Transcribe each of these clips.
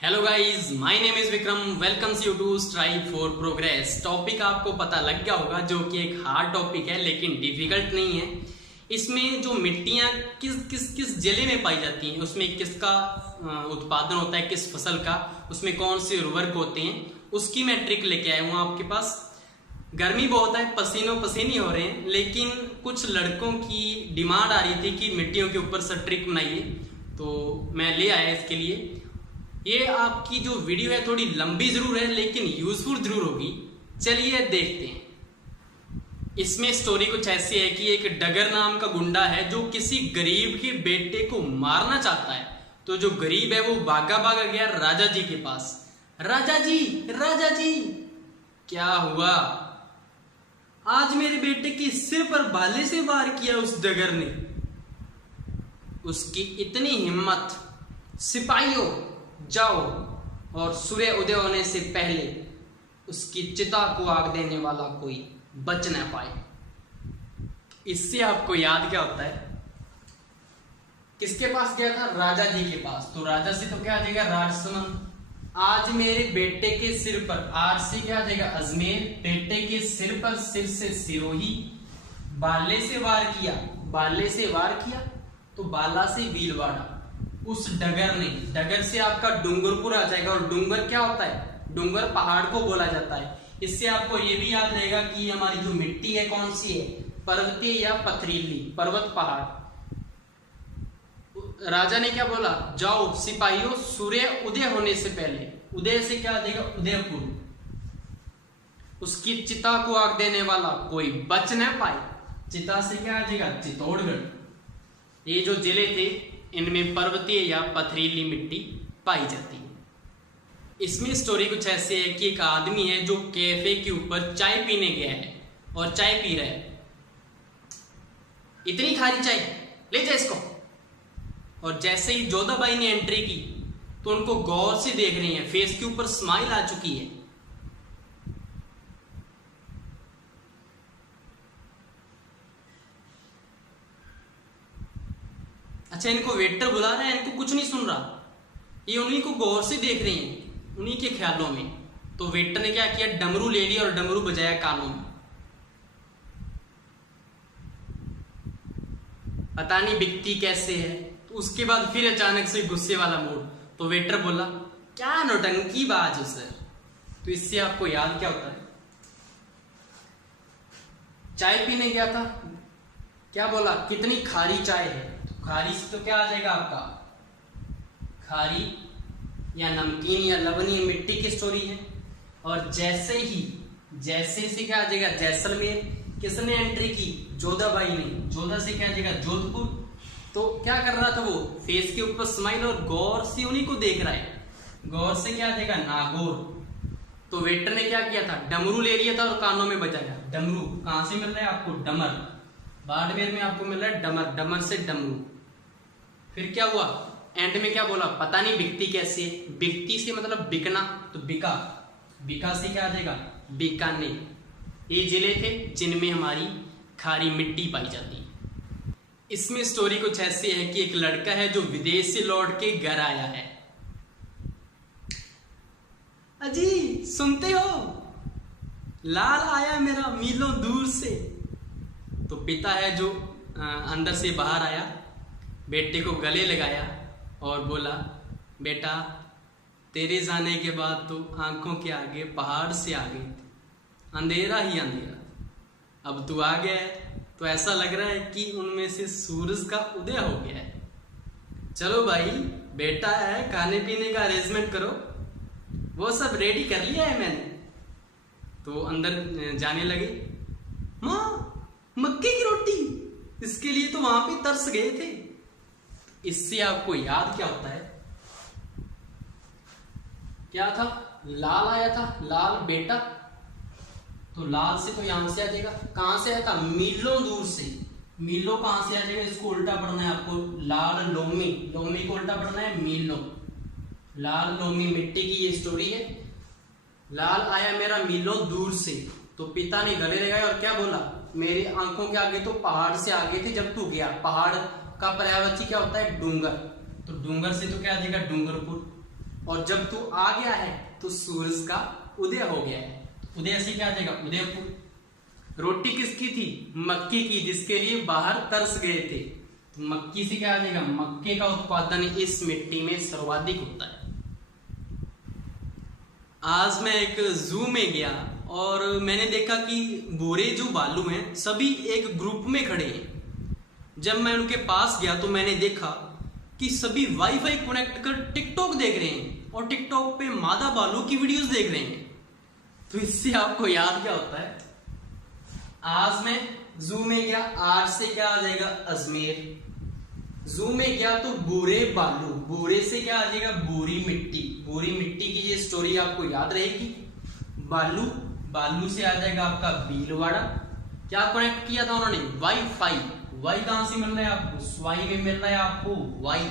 Hello guys, my name is Vikram. Welcomes you to strive for progress. Topic आपको पता लग गया होगा, जो कि एक हार्ड टॉपिक है लेकिन डिफिकल्ट नहीं है। इसमें जो मिट्टियां किस जिले में पाई जाती हैं, उसमें किसका उत्पादन होता है, किस फसल का, उसमें कौन से उर्वरक होते हैं, उसकी मैं ट्रिक लेके आया हूँ आपके पास। गर्मी बहुत है, पसीनों पसीनी हो रहे हैं, लेकिन कुछ लड़कों की डिमांड आ रही थी कि मिट्टियों के ऊपर से ट्रिक बनाइए, तो मैं ले आया इसके लिए। ये आपकी जो वीडियो है थोड़ी लंबी जरूर है लेकिन यूजफुल जरूर होगी। चलिए देखते हैं। इसमें स्टोरी कुछ ऐसी है कि एक डगर नाम का गुंडा है जो किसी गरीब के बेटे को मारना चाहता है। तो जो गरीब है वो भागा भागा गया राजा जी के पास। राजा जी, राजा जी, क्या हुआ? आज मेरे बेटे के सिर पर भाले से वार किया उस डगर ने। उसकी इतनी हिम्मत! सिपाहियों, जाओ और सूर्य उदय होने से पहले उसकी चिता को आग देने वाला कोई बच न पाए। इससे आपको याद क्या होता है? किसके पास गया था? राजा जी के पास। तो राजा से तो क्या आ जाएगा? राजसमंद। आज मेरे बेटे के सिर पर, आज से क्या आ जाएगा? अजमेर। बेटे के सिर पर, सिर से सिरोही। बाले से वार किया, बाले से वार किया तो बाला से भीलवाड़ा। उस डगर ने, डगर से आपका डूंगरपुर आ जाएगा। और डूंगर क्या होता है? डूंगर पहाड़ को बोला जाता है। इससे आपको ये भी याद रहेगा कि हमारी जो मिट्टी है कौन सी है? पर्वतीय या पथरीली, पर्वत पहाड़। राजा ने क्या बोला? जाओ सिपाहियों, सूर्य उदय होने से पहले, उदय से क्या आ जाएगा? उदयपुर। उसकी चिता को आग देने वाला कोई बच न पाए। चिता से क्या आ जाएगा? चित्तौड़गढ़। ये जो जिले थे इनमें पर्वतीय या पथरीली मिट्टी पाई जाती है। इसमें स्टोरी कुछ ऐसे है कि एक आदमी है जो कैफे के ऊपर चाय पीने गया है और चाय पी रहा है। इतनी खारी चाय, ले जा इसको। और जैसे ही जोधाबाई ने एंट्री की तो उनको गौर से देख रही हैं, फेस के ऊपर स्माइल आ चुकी है। अच्छा, इनको वेटर बुला रहा है, इनको कुछ नहीं सुन रहा, ये उन्हीं को गौर से देख रही हैं, उन्हीं के ख्यालों में। तो वेटर ने क्या किया? डमरू ले लिया और डमरू बजाया कानों में। पता नहीं बिकती कैसे है। तो उसके बाद फिर अचानक से गुस्से वाला मूड। तो वेटर बोला, क्या नौटंकी बाज हो सर। तो इससे आपको याद क्या होता है? चाय पीने गया था, क्या बोला? कितनी खारी चाय है। खारी से तो क्या आ जाएगा आपका? खारी या नमकीन या लवणीय मिट्टी की स्टोरी है। और जैसे से क्या आ जाएगा? जैसलमेर। किसने एंट्री की? जोधाबाई ने। जोधा से क्या आ जाएगा? जोधपुर। तो क्या कर रहा था वो? फेस के ऊपर स्माइल और गौर से उन्हीं को देख रहा है। गौर से क्या आ जाएगा? नागौर। तो वेटर ने क्या किया था? डमरू ले लिया था और कानों में बजाया। डमरू कहां से मिल रहा है आपको? डमर। बाड़मेर में आपको मिल रहा है डमर, डमर से डमरू। फिर क्या हुआ? एंड में क्या बोला? पता नहीं बिकती कैसे है। बिकती से मतलब बिकना, तो बिका। बिका से क्या आ जाएगा? बीकानेर। ये जिले थे जिनमें हमारी खारी मिट्टी पाई जाती है। इसमें स्टोरी कुछ ऐसी है कि एक लड़का है जो विदेश से लौट के घर आया है। अजी सुनते हो? लाल आया मेरा मीलों दूर से। तो पिता है जो अंदर से बाहर आया, बेटे को गले लगाया और बोला, बेटा तेरे जाने के बाद तो आंखों के आगे पहाड़ से आ गए थे, अंधेरा ही अंधेरा। अब तू आ गया है तो ऐसा लग रहा है कि उनमें से सूरज का उदय हो गया है। चलो भाई, बेटा है, खाने पीने का अरेंजमेंट करो। वो सब रेडी कर लिया है मैंने। तो अंदर जाने लगे। माँ, मक्के की रोटी, इसके लिए तो वहां पे तरस गए थे। इससे आपको याद क्या होता है? क्या था? लाल आया था, लाल बेटा। तो लाल से तो यहां से आ जाएगा। कहां से आया था? मीलों दूर से। मीलों कहां से आ जाएगा? इसको उल्टा पढ़ना है आपको। लाल लोमी, लोमी को उल्टा पढ़ना है मीलों। लाल लोमी मिट्टी की ये स्टोरी है। लाल आया मेरा मीलों दूर से। तो पिता ने गले लगाए और क्या बोला? मेरी आंखों के आगे तो पहाड़ से आगे थे जब तू गया। पहाड़ का पर्यायवाची क्या होता है? डूंगर। तो डूंगर से तो क्या आ जाएगा? डूंगरपुर। और जब तू आ गया है तो सूरज का उदय हो गया है। उदय से क्या आ जाएगा, उदयपुर। रोटी किसकी थी, मक्के की, जिसके लिए बाहर तरस गए थे। तो मक्की से क्या आ जाएगा, मक्के का उत्पादन इस मिट्टी में सर्वाधिक होता है। आज मैं एक जू में गया और मैंने देखा कि गोरे जो भालू हैं सभी एक ग्रुप में खड़े हैं। जब मैं उनके पास गया तो मैंने देखा कि सभी वाईफाई कनेक्ट कर टिकटॉक देख रहे हैं और टिकटॉक पे मादा भालू की वीडियोस देख रहे हैं। तो इससे आपको याद क्या होता है, आज मैं जू में गया, आज से क्या आ जाएगा, अजमेर। जू में गया तो गोरे भालू, गोरे से क्या आ जाएगा, गोरी मिट्टी। गोरी मिट्टी की ये स्टोरी आपको याद रहेगी। भालू, भालू से आ जाएगा आपका भीलवाड़ा। क्या कनेक्ट किया था उन्होंने, वाईफाई। वाई कहां से मिल रहा है आपको, स्वाई में मिल रहा है आपको वाई,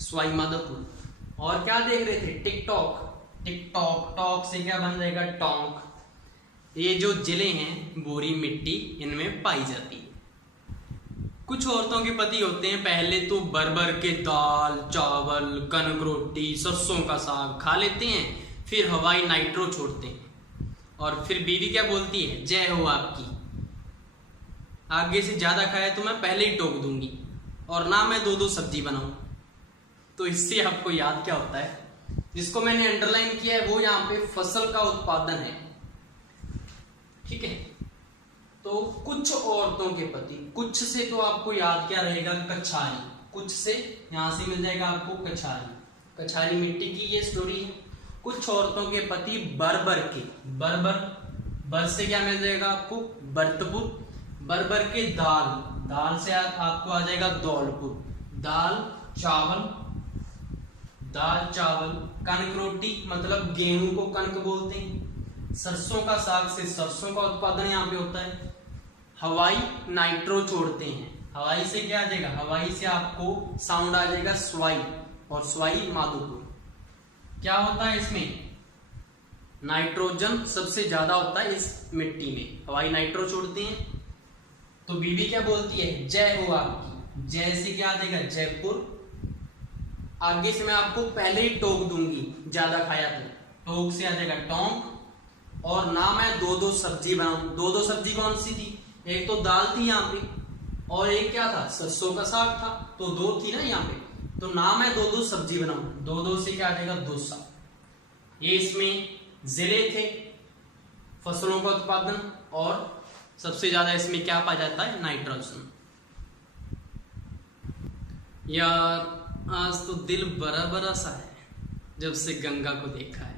स्वाई माधोपुर। और क्या देख रहे थे, टिकटॉक। टिकटॉक, टॉक से क्या बन जाएगा, टोंक। ये जो जिले हैं गोरी मिट्टी इनमें पाई जाती है। कुछ औरतों के पति होते हैं पहले तो भर भर के दाल चावल कनक रोटी सरसों का साग खा लेते हैं, फिर हवाई नाइट्रो छोड़ते हैं और फिर बीवी क्या बोलती है, जय हो आपकी, आगे से ज्यादा खाया तो मैं पहले ही टोक दूंगी और ना मैं 2-2 सब्जी बनाऊं। तो इससे आपको याद क्या होता है, जिसको मैंने अंडरलाइन किया है वो यहाँ पे फसल का उत्पादन है। ठीक है, तो कुछ औरतों के पति, कुछ से तो आपको याद क्या रहेगा, कछारी। कुछ से यहां से मिल जाएगा आपको कछारी। कछारी मिट्टी की ये स्टोरी है। कुछ औरतों के पति बरबर के, बरबर, बर से क्या मिल जाएगा आपको, बरतपुर। बरबर के दाल, दाल से आपको आ जाएगा दौलपुर। दाल चावल, दाल चावल। कनक रोटी मतलब गेहूं को कनक बोलते हैं। सरसों का साग से सरसों का उत्पादन यहाँ पे होता है। हवाई नाइट्रो छोड़ते हैं, हवाई से क्या आ जाएगा, हवाई से आपको साउंड आ जाएगा स्वाई और स्वाई माधोपुर। क्या होता है इसमें, नाइट्रोजन सबसे ज्यादा होता है इस मिट्टी में, हवाई नाइट्रो छोड़ते हैं। तो बीबी क्या बोलती है, जय हो आपकी। जय से क्या आ जाएगा, जयपुर। आगे से मैं आपको पहले ही टोक दूंगी ज्यादा खाया तो, टोक से आ जाएगा टोंक। और ना मैं 2-2 सब्जी बनाऊं। 2-2 सब्जी कौन सी थी, एक तो दाल थी यहाँ पे और एक क्या था, सरसों का साग था, तो 2 थी ना यहाँ पे। तो ना मैं 2-2 सब्जी बनाऊं, 2-2 से क्या आ जाएगा, डोसा। ये इसमें जिले थे फसलों का उत्पादन और सबसे ज्यादा इसमें क्या पाया जाता है, नाइट्रोजन। यार आज तो दिल बड़ा बड़ा सा है जब से गंगा को देखा है।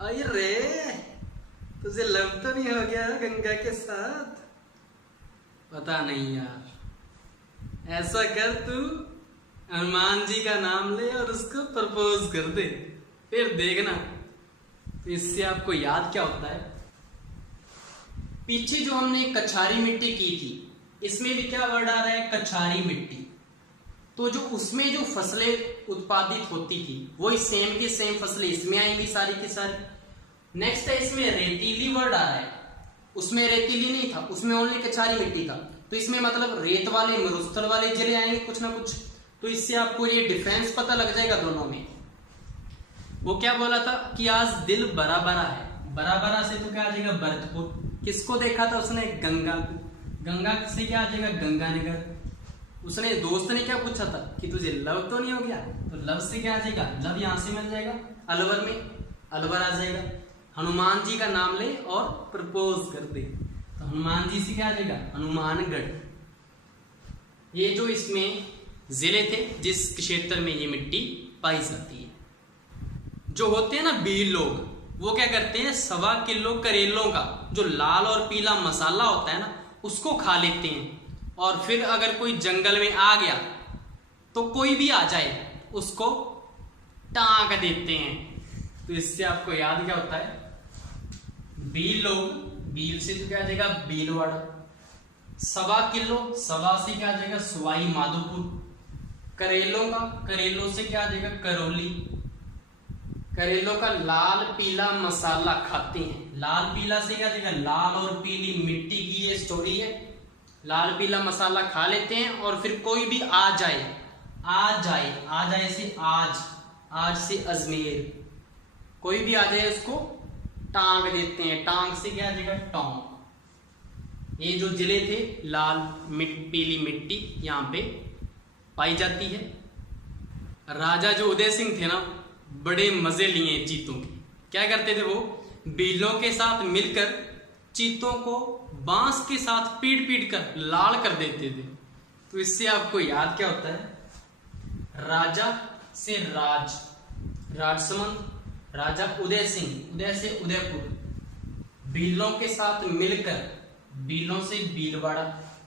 अरे तुझे लव तो नहीं हो गया गंगा के साथ, पता नहीं यार। ऐसा कर, तू हनुमान जी का नाम ले और उसको प्रपोज कर दे, फिर देखना। तो इससे आपको याद क्या होता है, पीछे जो हमने कछारी मिट्टी की थी इसमें भी क्या वर्ड आ रहा है, कछारी मिट्टी। तो जो उसमें जो फसलें उत्पादित होती थी वही सेम की सेम फसलें इसमें आएंगी सारी की सारी। नेक्स्ट है इसमें रेतीली वर्ड आ रहा है, उसमें रेतीली नहीं था, उसमें ओनली कछारी मिट्टी था। तो इसमें मतलब रेत वाले मरुस्थल वाले जिले आएंगे कुछ ना कुछ। तो इससे आपको ये डिफरेंस पता लग जाएगा दोनों में। वो क्या बोला था कि आज दिल बड़ा बड़ा है, बड़ा बड़ा से तो क्या आ जाएगा, भरतपुर। किसको देखा था उसने, गंगा को। गंगा से क्या आ जाएगा, गंगानगर। उसने दोस्त ने क्या पूछा था कि तुझे लव तो नहीं हो गया, तो लव से क्या आ जाएगा, लव यहां से मिल जाएगा, अलवर में अलवर आ जाएगा। हनुमान जी का नाम ले और प्रपोज कर दे, तो हनुमान जी से क्या आ जाएगा, हनुमानगढ़। ये जो इसमें जिले थे जिस क्षेत्र में ये मिट्टी पाई जाती है। जो होते हैं ना बील लोग, वो क्या करते हैं, 1.25 किलो करेलों का जो लाल और पीला मसाला होता है ना उसको खा लेते हैं। और फिर अगर कोई जंगल में आ गया तो कोई भी आ जाए उसको टांग देते हैं। तो इससे आपको याद क्या होता है, बील लोग, बील से तो क्या आ जाएगा, भीलवाड़ा। 1.25 किलो, 1.25 से क्या आ जाएगा, सवाई माधोपुर। करेलों का, करेलों से क्या आ जाएगा, करौली। करेलों का लाल पीला मसाला खाते हैं। लाल पीला से क्या आ जाएगा, लाल और पीली मिट्टी की ये स्टोरी है। लाल पीला मसाला खा लेते हैं और फिर कोई भी आ जाए, आ जाए, आ जाए से आज, आज से अजमेर, कोई भी आ जाए उसको टांग देते हैं, टांग से क्या आ जाएगा टोंक। ये जो जिले थे लाल पीली मिट्टी यहाँ पे पाई जाती है। राजा जो उदय सिंह थे ना, बड़े मजे लिए चीतों के। क्या करते थे वो, बीलों के साथ मिलकर चीतों को बांस के साथ पीट पीट कर लाल कर देते थे। तो इससे आपको याद क्या होता है, राजा से राज, राजसमंद, राजा उदय सिंह, उदय से उदयपुर, बीलों के साथ मिलकर, बीलों से भीलवाड़ा,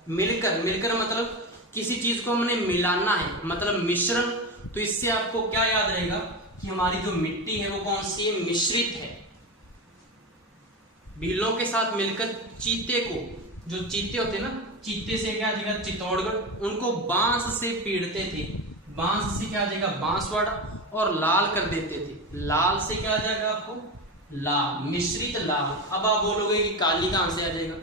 मिलकर, मिलकर मतलब किसी चीज को हमने मिलाना है, मतलब मिश्रण। तो इससे आपको क्या याद रहेगा कि हमारी जो मिट्टी है वो कौन सी है, मिश्रित है। बीलों के साथ मिलकर चीते को, जो चीते होते ना, चीते से क्या आ जाएगा चित्तौड़गढ़, उनको बांस से पीड़ते थे, बांस से क्या आ जाएगा बांसवाड़ा, और लाल कर देते थे। लाल से क्या आ जाएगा आपको, लाल, मिश्रित लाल। अब आप बोलोगे कि काली कहां से आ जाएगा,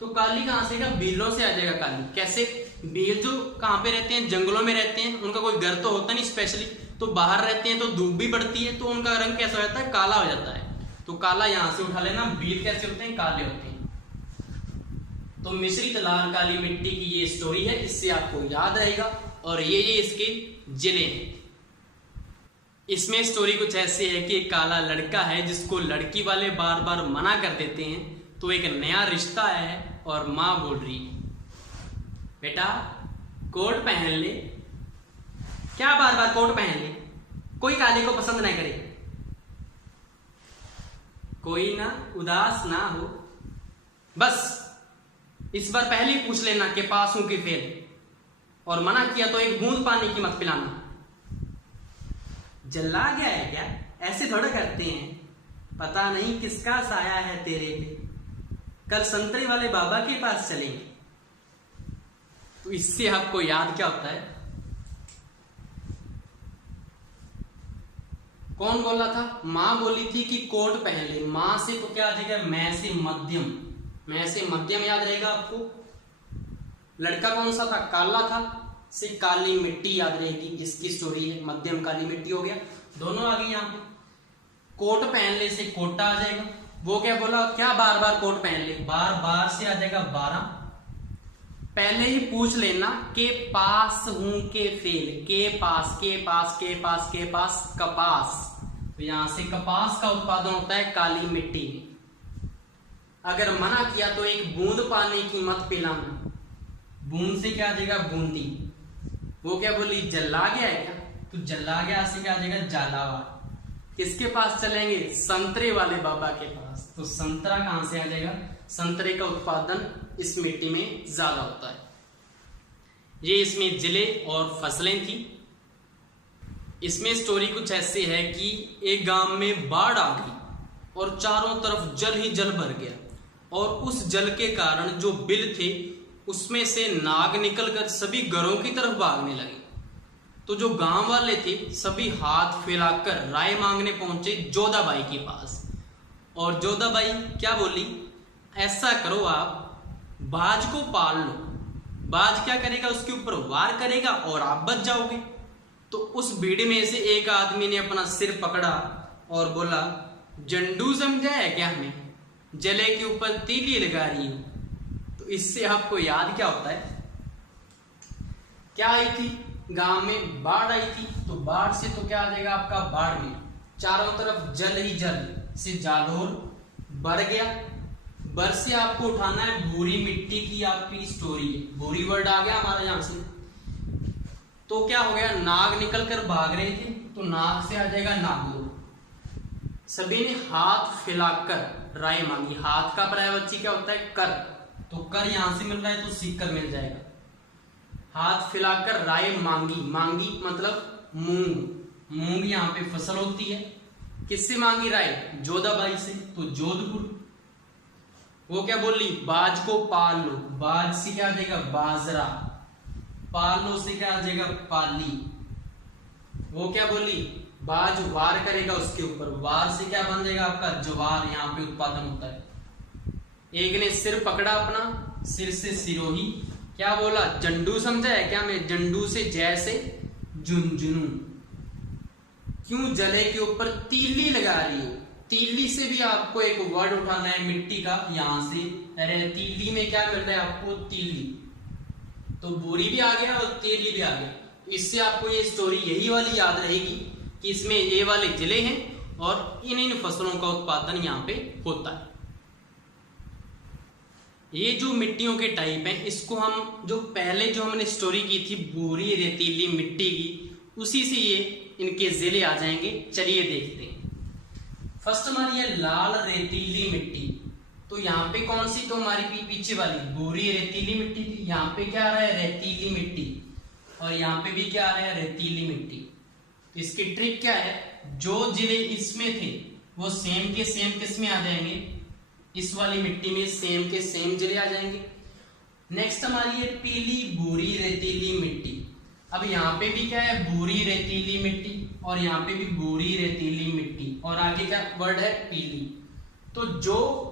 तो काली कहां से आएगा, बीलों से आ जाएगा काली। कैसे, बील जो कहां पे रहते हैं, जंगलों में रहते हैं, उनका कोई घर तो होता नहीं स्पेशली, तो बाहर रहते हैं तो धूप भी पड़ती है, तो उनका रंग कैसा हो जाता है, काला हो जाता है। तो काला यहां से उठा लेना, बील कैसे होते हैं, काले होते हैं। तो मिश्रित लाल काली मिट्टी की ये स्टोरी है, इससे आपको याद रहेगा। और ये इसके जिले हैं। इसमें स्टोरी कुछ ऐसे है कि एक काला लड़का है जिसको लड़की वाले बार बार मना कर देते हैं। तो एक नया रिश्ता आया है और माँ बोल रही है, बेटा कोट पहन ले। क्या बार बार कोट पहन ले, कोई काले को पसंद ना करे, कोई ना उदास ना हो, बस इस बार पहले ही पूछ लेना कि पास हूं कि फेल, और मना किया तो एक बूंद पानी की मत पिलाना। जल्ला गया है क्या, ऐसे थोड़ा करते हैं, पता नहीं किसका साया है तेरे पे, कल संतरे वाले बाबा के पास चलेंगे। तो इससे आपको याद क्या होता है, कौन बोला था, मां बोली थी कि कोट पहन ले। मां से तो क्या आ जाएगा, मैं से मध्यम, मैं से मध्यम याद रहेगा आपको। लड़का कौन सा था, काला था, से काली मिट्टी याद रहेगी, इसकी स्टोरी है, मध्यम काली मिट्टी हो गया, दोनों आ गई यहाँ पे। कोट पहन ले से कोटा आ जाएगा। वो क्या बोला, क्या बार बार कोट पहन ले, बार बार से आ जाएगा 12। पहले ही पूछ लेना के पास हूं के फेल, के पास, के पास, के पास, के पास, कपास। तो यहां से कपास का उत्पादन होता है काली मिट्टी में। अगर मना किया तो एक बूंद पानी की मत पिलाना, बूंद से क्या आ जाएगा बूंदी। वो क्या बोली, जल्ला गया है क्या, तो जल्ला गया से क्या आ जाएगा झालावाड़। किसके पास चलेंगे, संतरे वाले बाबा के पास। तो संतरा कहां से आ जाएगा, संतरे का उत्पादन इस मिट्टी में ज्यादा होता है। ये इसमें जिले और फसलें थी। इसमें स्टोरी कुछ ऐसे है कि एक गांव में बाढ़ आ गई और चारों तरफ जल ही जल भर गया, और उस जल के कारण जो बिल थे उसमें से नाग निकलकर सभी घरों की तरफ भागने लगे। तो जो गांव वाले थे सभी हाथ फैलाकर राय मांगने पहुंचे जोधाबाई के पास। और जोधाबाई क्या बोली, ऐसा करो आप बाज को पाल लो, बाज क्या करेगा, उसके ऊपर वार करेगा और आप बच जाओगे। तो उस भीड़ में से एक आदमी ने अपना सिर पकड़ा और बोला, जंडू समझा है क्या हमें, जले के ऊपर तीली लगा रही हूं। तो इससे आपको याद क्या होता है, क्या आई थी, गांव में बाढ़ आई थी। तो बाढ़ से तो क्या आ जाएगा आपका, बाढ़ में चारों तरफ जल ही जल से जालोर बढ़ गया। बर से आपको उठाना है भूरी मिट्टी की आपकी स्टोरी है, भूरी वर्ड आ गया हमारा यहां से। तो क्या हो गया, नाग निकल कर भाग रहे थे, तो नाग से आ जाएगा नागोर। सभी ने हाथ फैलाकर राय मांगी। हाथ का पर्यायवाची क्या होता है, कर। तो कर यहां से मिल रहा है तो सीकर मिल जाएगा। हाथ फैलाकर राय मांगी, मांगी मतलब मूंग, मूंग यहाँ पे फसल होती है। किससे मांगी राय, जोधाबाई से। तो जोधपुर। वो क्या बोली, बाज को पाल लो, बाज से क्या आ जाएगा बाजरा, पाल लो से क्या आ जाएगा पाली। वो क्या बोली, बाज वार करेगा उसके ऊपर, वार से क्या बन जाएगा आपका ज्वार, यहाँ पे उत्पादन होता है। एक ने सिर पकड़ा अपना, सिर से सिरोही, क्या बोला, जंडू समझा है क्या, मैं जंडू से जैसे झुंझुनू। क्यों जले के ऊपर तीली लगा रही हो। तीली से भी आपको एक वर्ड उठाना है मिट्टी का, यहां से रेतीली में क्या मिल रहा है आपको, तीली। तो बोरी भी आ गया और तीली भी आ गया। इससे आपको ये स्टोरी यही वाली याद रहेगी कि इसमें ये वाले जिले हैं और इन फसलों का उत्पादन यहाँ पे होता है। ये जो मिट्टियों के टाइप हैं, इसको हम जो पहले जो हमने स्टोरी की थी बोरी रेतीली मिट्टी की, उसी से ये इनके जिले आ जाएंगे। चलिए देखते हैं। फर्स्ट हमारी है लाल रेतीली मिट्टी। तो यहाँ पे कौन सी, तो हमारी पीछे वाली बोरी रेतीली मिट्टी थी। यहाँ पे क्या आ रहा है, रेतीली मिट्टी, और यहाँ पे भी क्या आ रहा है, रेतीली मिट्टी। तो इसकी ट्रिक क्या है, जो जिले इसमें थे वो सेम के सेम किस में आ जाएंगे, इस वाली मिट्टी में सेम के सेम जिले आ जाएंगे। नेक्स्ट हमारी है पीली बोरी रेतीली मिट्टी। अब यहाँ पे भी क्या है, बोरी रेतीली मिट्टी, और यहाँ पे भी बोरी रेतीली मिट्टी, और आगे क्या वर्ड है, पीली। तो जो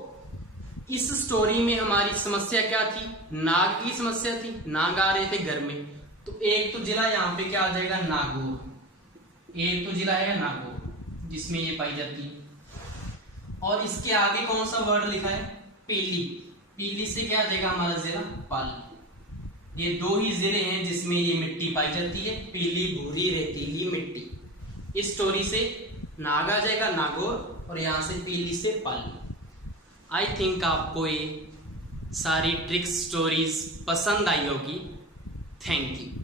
इस स्टोरी में हमारी समस्या क्या थी, नाग की समस्या थी, नाग आ रहे थे घर में। तो एक तो जिला यहाँ पे क्या आ जाएगा, नागौर। एक तो जिला है नागौर जिसमें ये पाई जाती है। और इसके आगे कौन सा वर्ड लिखा है, पीली। पीली से क्या आ जाएगा हमारा जिला, पाली। ये दो ही जिले हैं जिसमें ये मिट्टी पाई जाती है, पीली बोरी रेतीली मिट्टी। इस स्टोरी से नाग आ जाएगा, नागौर, और यहां से पीली से पाली। आई थिंक आपको ये सारी ट्रिक्स स्टोरीज पसंद आई होगी। Thank you.